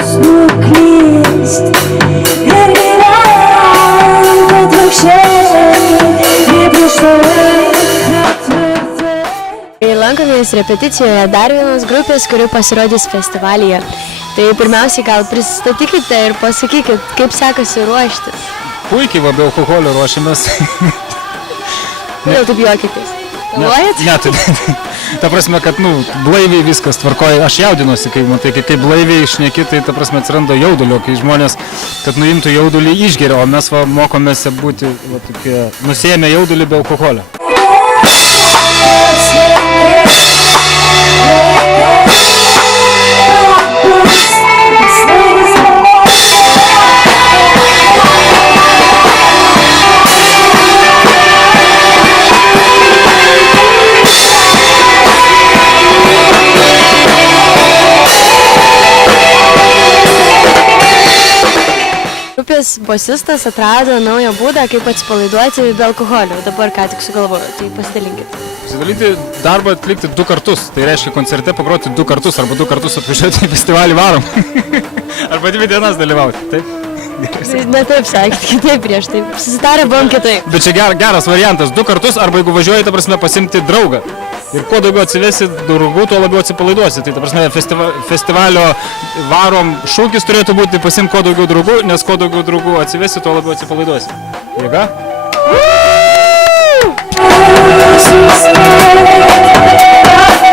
jos nuklyst ir gyvent atvirkščiai, kaip prieš tave atvirtai. Kai lankomės repeticijoje dar vienos grupės, kuri pasirodys festivalyje. Tai pirmiausiai gal pristatykite ir pasakykit, kaip sekasi ruoštis. Puikiai, be alkoholio ruošiamės. Kodėl taip juokitės? Galvojat? Ne, ta prasme, kad, blaiviai viskas tvarkoja. Aš jaudinuosi, kai matai, kai blaiviai šneki, tai ta prasme atsiranda jaudulio, kai žmonės, kad nuimtų jaudulį, išgeria, o mes mokomės būti tokie, nusiėmę jaudulį be alkoholio. Grupės bosistas atrado naują būdą, kaip atsipalaiduoti be alkoholio. Dabar ką tik sugalvoju, tai pasidalinkit. Pasidalyti darbą atlikti 2 kartus. Tai reiškia koncerte pagroti 2 kartus arba 2 kartus atvažiuoti į festivalį varom. Arba 2 dienas dalyvauti. Taip? Ne taip sakėt, kitaip prieš tai. Susitarę buvom kitaip. Bet čia geras variantas. 2 kartus arba jeigu važiuoji, ta prasme, pasimti draugą. Ir kuo daugiau atsivesi draugų, tuo labiau atsipalaiduosi. Tai ta prasme, festivalio varom šūkis turėtų būti pasimti kuo daugiau draugų, nes kuo daugiau draugų atsivesi, tuo labiau atsipalaiduosi. Jėga?